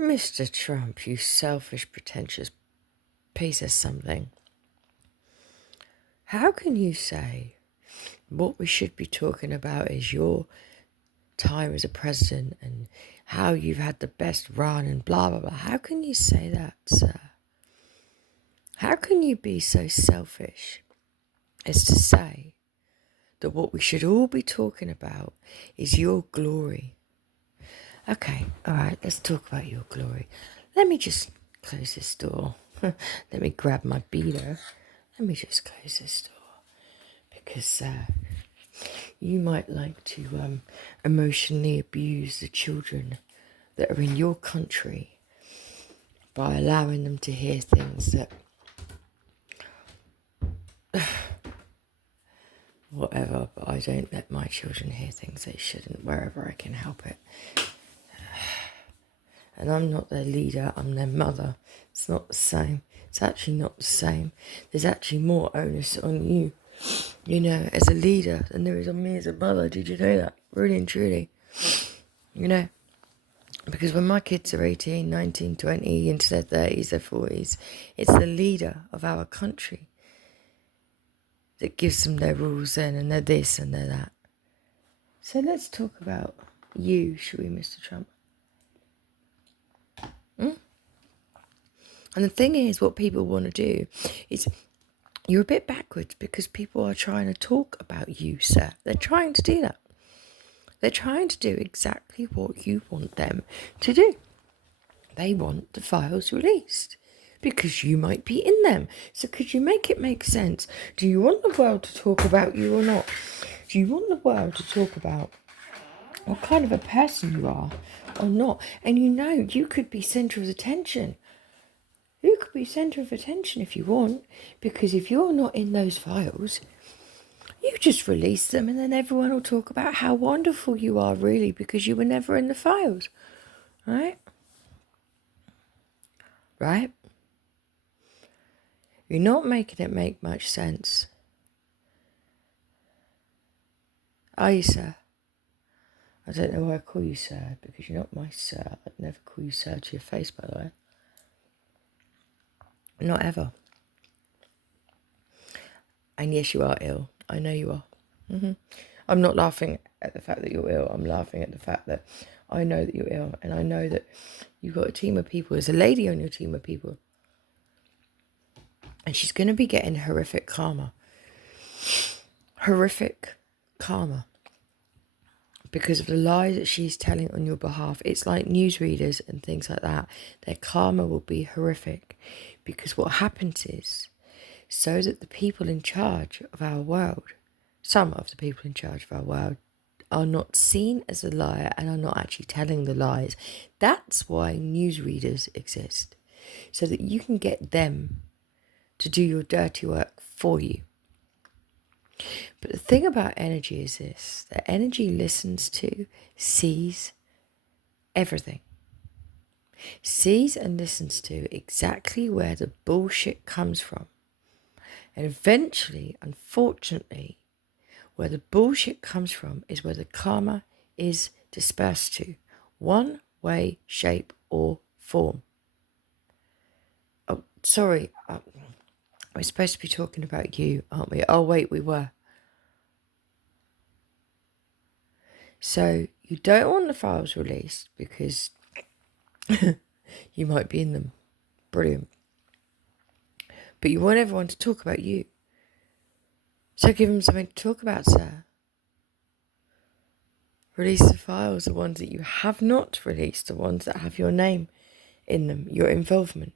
Mr. Trump, you selfish, pretentious piece of something. How can you say what we should be talking about is your time as a president and how you've had the best run and blah, blah, blah? How can you say that, sir? How can you be so selfish as to say that what we should all be talking about is your glory? Okay, all right, let's talk about your glory. Let me just close this door. Let me grab my beater. Let me just close this door. Because you might like to emotionally abuse the children that are in your country by allowing them to hear things that... whatever, but I don't let my children hear things they shouldn't wherever I can help it. And I'm not their leader, I'm their mother. It's not the same. It's actually not the same. There's actually more onus on you, as a leader than there is on me as a mother. Did you know that? Really and truly. Because when my kids are 18, 19, 20, into their 30s, their 40s, it's the leader of our country that gives them their rules then, and they're this and they're that. So let's talk about you, shall we, Mr. Trump? And the thing is, what people want to do is, you're a bit backwards because people are trying to talk about you, sir. They're trying to do that. They're trying to do exactly what you want them to do. They want the files released because you might be in them. So could you make it make sense? Do you want the world to talk about you or not? Do you want the world to talk about what kind of a person you are or not? And you could be centre of attention. You could be centre of attention if you want, because if you're not in those files, you just release them and then everyone will talk about how wonderful you are, really, because you were never in the files. Right? Right? You're not making it make much sense. Are you, sir? I don't know why I call you sir, because you're not my sir. I'd never call you sir to your face, by the way. Not ever. And yes, you are ill. I know you are. I'm not laughing at the fact that you're ill. I'm laughing at the fact that I know that you're ill. And I know that you've got a team of people. There's a lady on your team of people. And she's going to be getting horrific karma. Horrific karma. Because of the lies that she's telling on your behalf. It's like newsreaders and things like that. Their karma will be horrific. Because what happens is, so that the people in charge of our world, some of the people in charge of our world, are not seen as a liar and are not actually telling the lies. That's why newsreaders exist. So that you can get them to do your dirty work for you. But the thing about energy is this, that energy listens to, sees everything. Sees and listens to exactly where the bullshit comes from. And eventually, unfortunately, where the bullshit comes from is where the karma is dispersed to. One way, shape, or form. Oh, sorry. We're supposed to be talking about you, aren't we? Oh, wait, we were. So you don't want the files released because you might be in them. Brilliant. But you want everyone to talk about you. So give them something to talk about, sir. Release the files, the ones that you have not released, the ones that have your name in them, your involvement,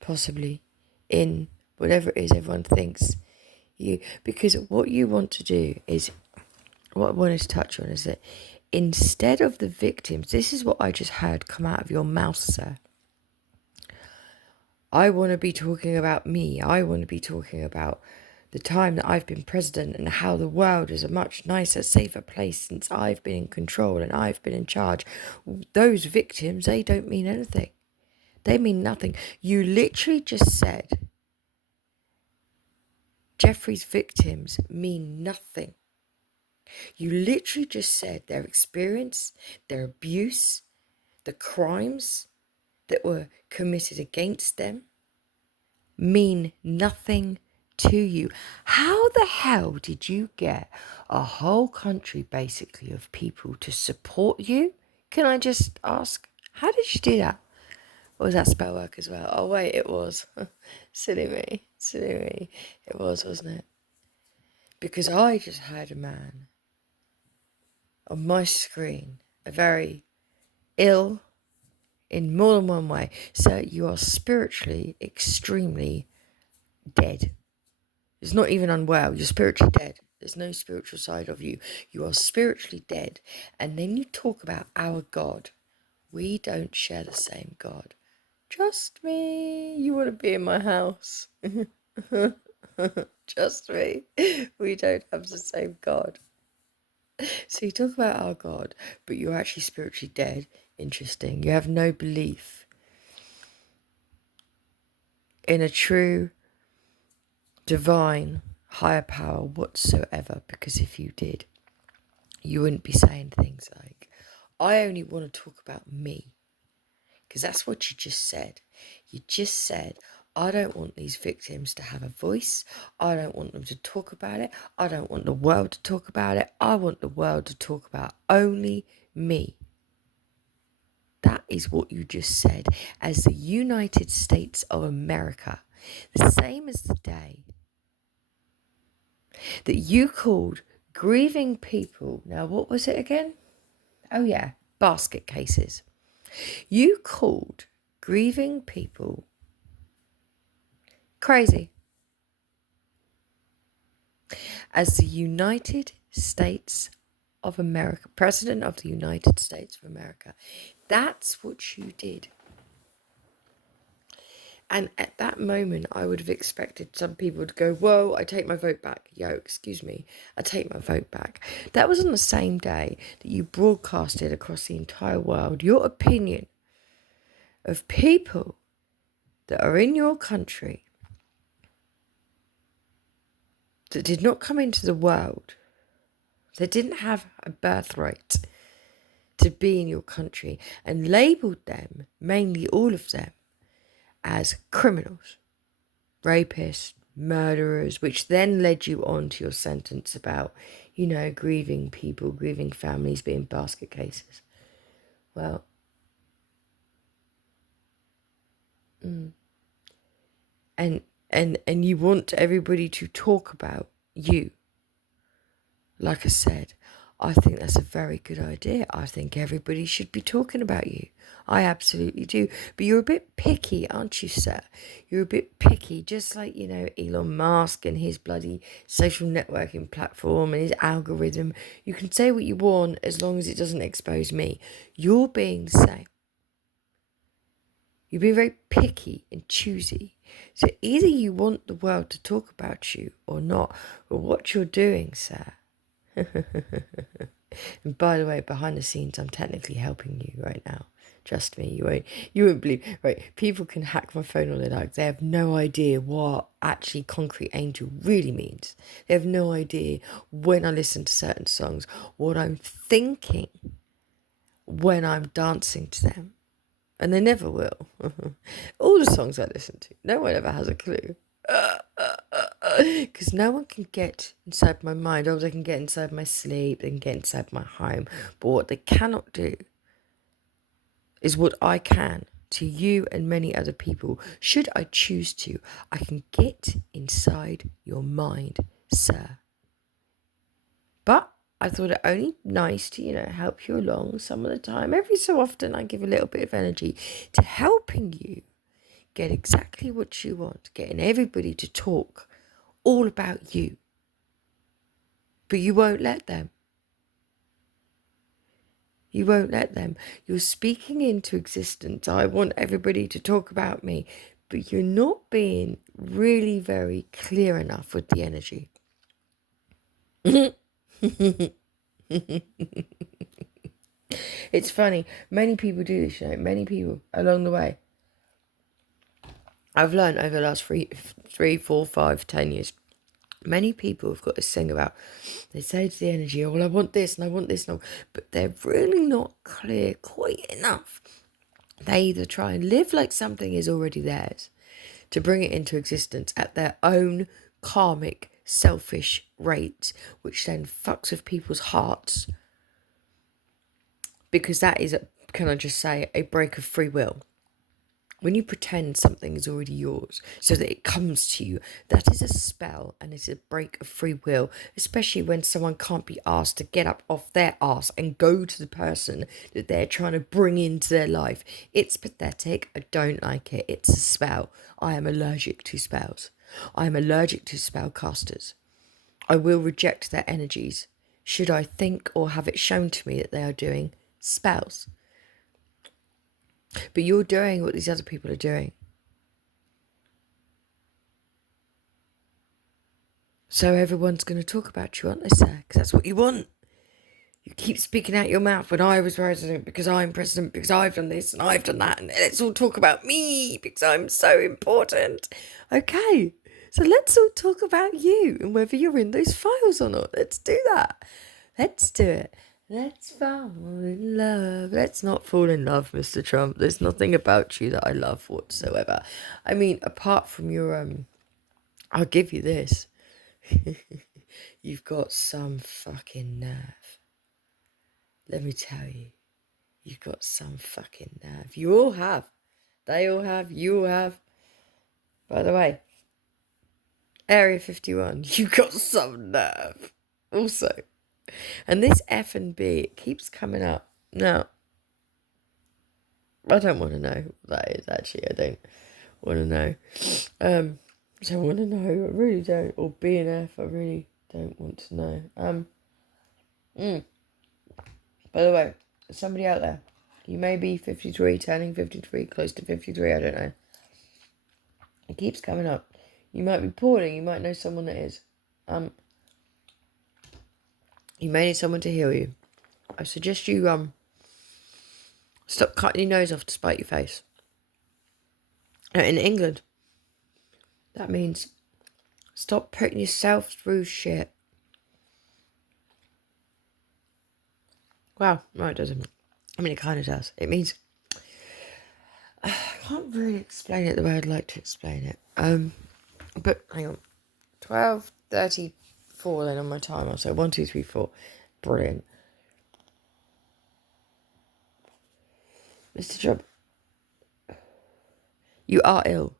possibly, in whatever it is everyone thinks you. Because what you want to do is, what I wanted to touch on is that instead of the victims, this is what I just heard come out of your mouth, sir. I want to be talking about me. I want to be talking about the time that I've been president and how the world is a much nicer, safer place since I've been in control and I've been in charge. Those victims, they don't mean anything. They mean nothing. You literally just said Jeffrey's victims mean nothing. You literally just said their experience, their abuse, the crimes, that were committed against them mean nothing to you. How the hell did you get a whole country basically of people to support you? Can I just ask, how did you do that? Or was that spell work as well? Oh wait, it was. Silly me. It was, wasn't it? Because I just heard a man on my screen, a very ill in more than one way. So you are spiritually extremely dead. It's not even unwell. You're spiritually dead. There's no spiritual side of you. You are spiritually dead. And then you talk about our God. We don't share the same God. Trust me. You want to be in my house. Trust me. We don't have the same God. So you talk about our God, but you're actually spiritually dead. Interesting. You have no belief in a true, divine, higher power whatsoever, because if you did, you wouldn't be saying things like, I only want to talk about me. Because that's what you just said. You just said, I don't want these victims to have a voice. I don't want them to talk about it. I don't want the world to talk about it. I want the world to talk about only me. That is what you just said as the United States of America. The same as the day that you called grieving people. Now, what was it again? Oh, yeah, basket cases. You called grieving people crazy as the United States of America, President of the United States of America. That's what you did. And at that moment, I would have expected some people to go, whoa, I take my vote back. Yo, excuse me, I take my vote back. That was on the same day that you broadcasted across the entire world your opinion of people that are in your country that did not come into the world, that didn't have a birthright to be in your country, and labelled them, mainly all of them, as criminals, rapists, murderers, which then led you on to your sentence about, grieving people, grieving families being basket cases. Well, and you want everybody to talk about you. Like I said, I think that's a very good idea. I think everybody should be talking about you. I absolutely do. But you're a bit picky, aren't you, sir? You're a bit picky, just like, Elon Musk and his bloody social networking platform and his algorithm. You can say what you want as long as it doesn't expose me. You're being the same. You're being very picky and choosy. So either you want the world to talk about you or not. But what you're doing, sir, and by the way, behind the scenes, I'm technically helping you right now. Trust me, you won't believe. Right, people can hack my phone all they like. They have no idea what actually Concrete Angel really means. They have no idea when I listen to certain songs, what I'm thinking when I'm dancing to them. And they never will. All the songs I listen to, no one ever has a clue. Because no one can get inside my mind. Oh, they can get inside my sleep, they can get inside my home. But what they cannot do is what I can to you and many other people. Should I choose to, I can get inside your mind, sir. But I thought it only nice to, help you along some of the time. Every so often I give a little bit of energy to helping you get exactly what you want, getting everybody to talk all about you. But you won't let them. You won't let them. You're speaking into existence. I want everybody to talk about me. But you're not being really very clear enough with the energy. It's funny. Many people do this, many people along the way. I've learned over the last 3, 4, 5, 10 years. Many people have got this thing about, they say to the energy, oh, well, I want this and I want this, but they're really not clear quite enough They either try and live like something is already theirs to bring it into existence at their own karmic, selfish rate, which then fucks with people's hearts, because that is, can I just say, a break of free will. When you pretend something is already yours so that it comes to you, that is a spell and it's a break of free will, especially when someone can't be asked to get up off their arse and go to the person that they're trying to bring into their life. It's pathetic. I don't like it. It's a spell. I am allergic to spells. I am allergic to spellcasters. I will reject their energies should I think or have it shown to me that they are doing spells. But you're doing what these other people are doing. So everyone's going to talk about you, aren't they, sir? Because that's what you want. You keep speaking out your mouth when I was president, because I'm president, because I've done this and I've done that, and let's all talk about me because I'm so important. Okay, so let's all talk about you and whether you're in those files or not. Let's do that. Let's do it. Let's fall in love. Let's not fall in love, Mr. Trump. There's nothing about you that I love whatsoever. I mean, apart from your, I'll give you this. You've got some fucking nerve. Let me tell you. You've got some fucking nerve. You all have. They all have. You all have. By the way, Area 51, you got some nerve. Also. And this F and B, it keeps coming up. Now, I don't want to know what that is, actually. I don't want to know. I don't want to know. I really don't. Or B and F, I really don't want to know. By the way, somebody out there, you may be 53, turning 53, close to 53, I don't know. It keeps coming up. You might be poorly, you might know someone that is. You may need someone to heal you. I suggest you stop cutting your nose off to spite your face. Now, in England, that means stop putting yourself through shit. Well, no, it doesn't. I mean, it kind of does. It means... I can't really explain it the way I'd like to explain it. But hang on. 12:34 then on my timer. So 1, 2, 3, 4. Brilliant. Mr. Trump, you are ill.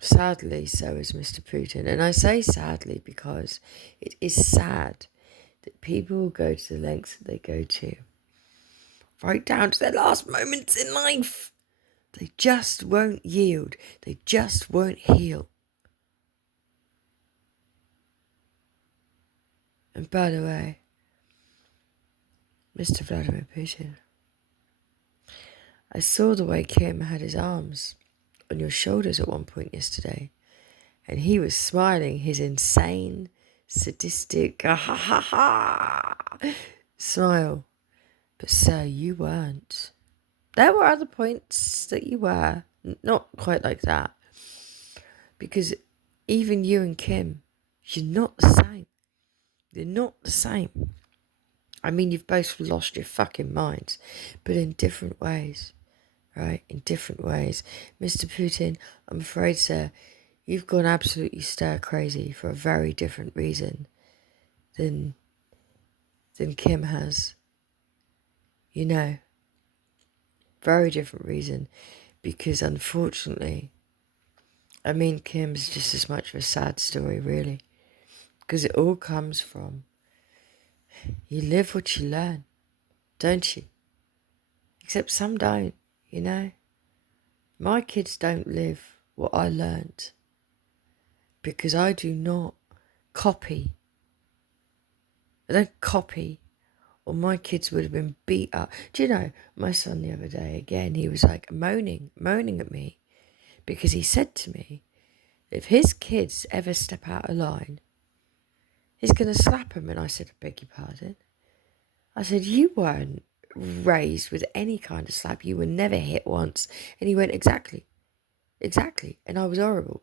Sadly, so is Mr. Putin. And I say sadly because it is sad that people go to the lengths that they go to, right down to their last moments in life. They just won't yield. They just won't heal. And by the way, Mr. Vladimir Putin, I saw the way Kim had his arms on your shoulders at one point yesterday, and he was smiling his insane, sadistic, smile. But sir, you weren't. There were other points that you were, not quite like that. Because even you and Kim, you're not the same. You're not the same. I mean, you've both lost your fucking minds, but in different ways. Right? In different ways. Mr. Putin, I'm afraid, sir, you've gone absolutely stir crazy for a very different reason than Kim has. You know, very different reason, because unfortunately, I mean, Kim's just as much of a sad story, really, because it all comes from, you live what you learn, don't you? Except some don't, you know. My kids don't live what I learnt, because I do not copy. I don't copy, or my kids would have been beat up. Do you know, my son the other day, again, he was like moaning at me, because he said to me, if his kids ever step out of line, he's going to slap them. And I said, I beg your pardon? I said, you weren't raised with any kind of slap. You were never hit once. And he went, exactly. And I was horrible.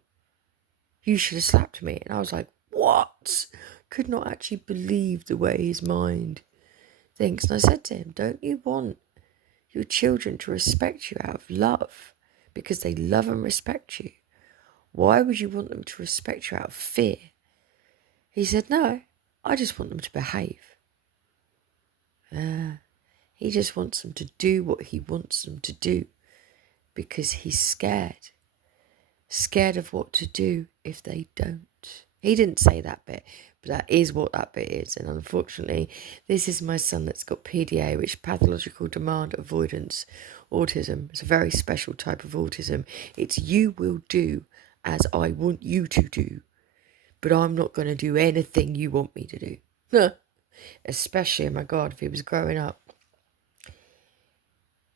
You should have slapped me. And I was like, what? Could not actually believe the way his mind things. And I said to him, don't you want your children to respect you out of love? Because they love and respect you. Why would you want them to respect you out of fear? He said, no, I just want them to behave. He just wants them to do what he wants them to do because he's scared. Scared of what to do if they don't. He didn't say that bit, but that is what that bit is. And unfortunately, this is my son that's got PDA, which is pathological demand avoidance autism. It's a very special type of autism. It's you will do as I want you to do, but I'm not going to do anything you want me to do. Especially, oh my God, if he was growing up.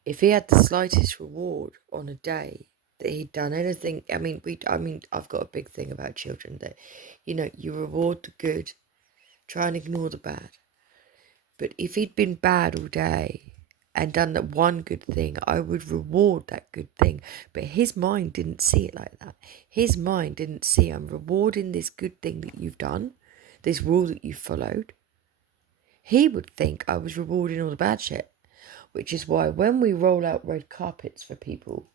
If he had the slightest reward on a day that he'd done anything, I've got a big thing about children that, you reward the good, try and ignore the bad. But if he'd been bad all day and done that one good thing, I would reward that good thing. But his mind didn't see it like that. His mind didn't see, I'm rewarding this good thing that you've done, this rule that you've followed. He would think I was rewarding all the bad shit. Which is why when we roll out red carpets for people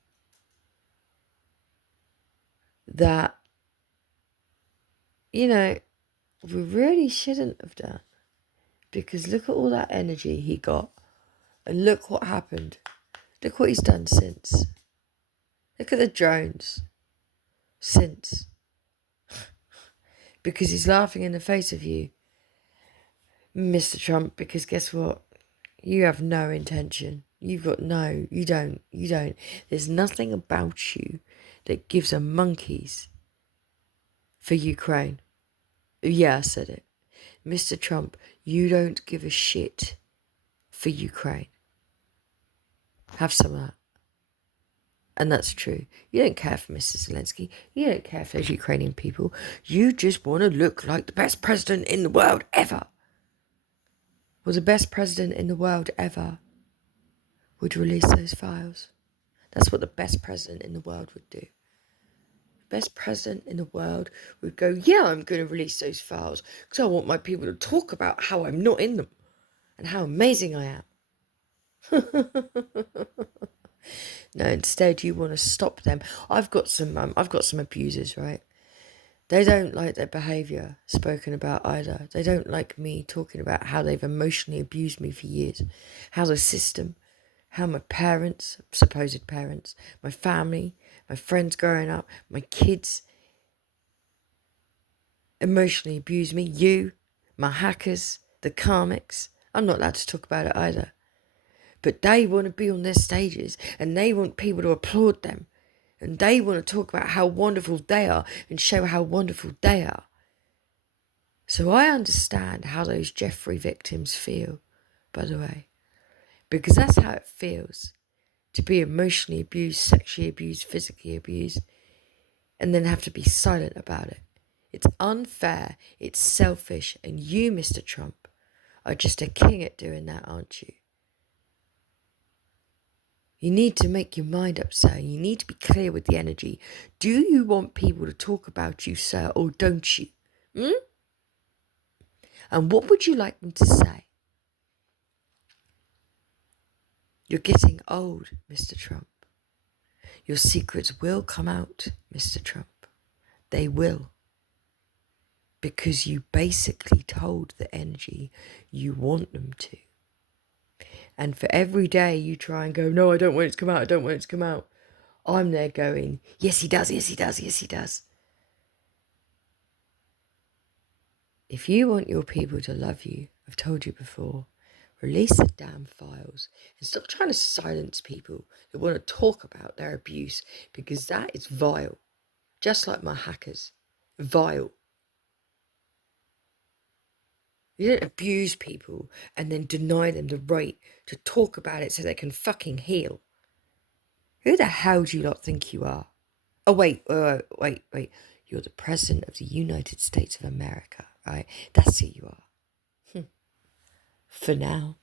that, we really shouldn't have done. Because look at all that energy he got. And look what happened. Look what he's done since. Look at the drones. Since. Because he's laughing in the face of you, Mr. Trump, because guess what? You have no intention. You don't. There's nothing about you that gives a monkeys for Ukraine. Yeah, I said it. Mr. Trump, you don't give a shit for Ukraine. Have some of that. And that's true. You don't care for Mr. Zelensky. You don't care for those Ukrainian people. You just want to look like the best president in the world ever. Well, the best president in the world ever would release those files. That's what the best president in the world would do. The best president in the world would go, yeah, I'm going to release those files because I want my people to talk about how I'm not in them and how amazing I am. No, instead you want to stop them. I've got some abusers, right? They don't like their behaviour spoken about either. They don't like me talking about how they've emotionally abused me for years. How the system, how my parents, supposed parents, my family, my friends growing up, my kids emotionally abused me. You, my hackers, the Karmics. I'm not allowed to talk about it either. But they want to be on their stages and they want people to applaud them. And they want to talk about how wonderful they are and show how wonderful they are. So I understand how those Jeffrey victims feel, by the way. Because that's how it feels to be emotionally abused, sexually abused, physically abused, and then have to be silent about it. It's unfair, it's selfish, and you, Mr. Trump, are just a king at doing that, aren't you? You need to make your mind up, sir. You need to be clear with the energy. Do you want people to talk about you, sir, or don't you? And what would you like them to say? You're getting old, Mr. Trump. Your secrets will come out, Mr. Trump. They will. Because you basically told the energy you want them to. And for every day you try and go, no, I don't want it to come out, I don't want it to come out. I'm there going, yes, he does, yes, he does, yes, he does. If you want your people to love you, I've told you before, release the damn files and stop trying to silence people that want to talk about their abuse, because that is vile. Just like my hackers. Vile. You don't abuse people and then deny them the right to talk about it so they can fucking heal. Who the hell do you lot think you are? Oh, wait. You're the President of the United States of America, right? That's who you are. For now.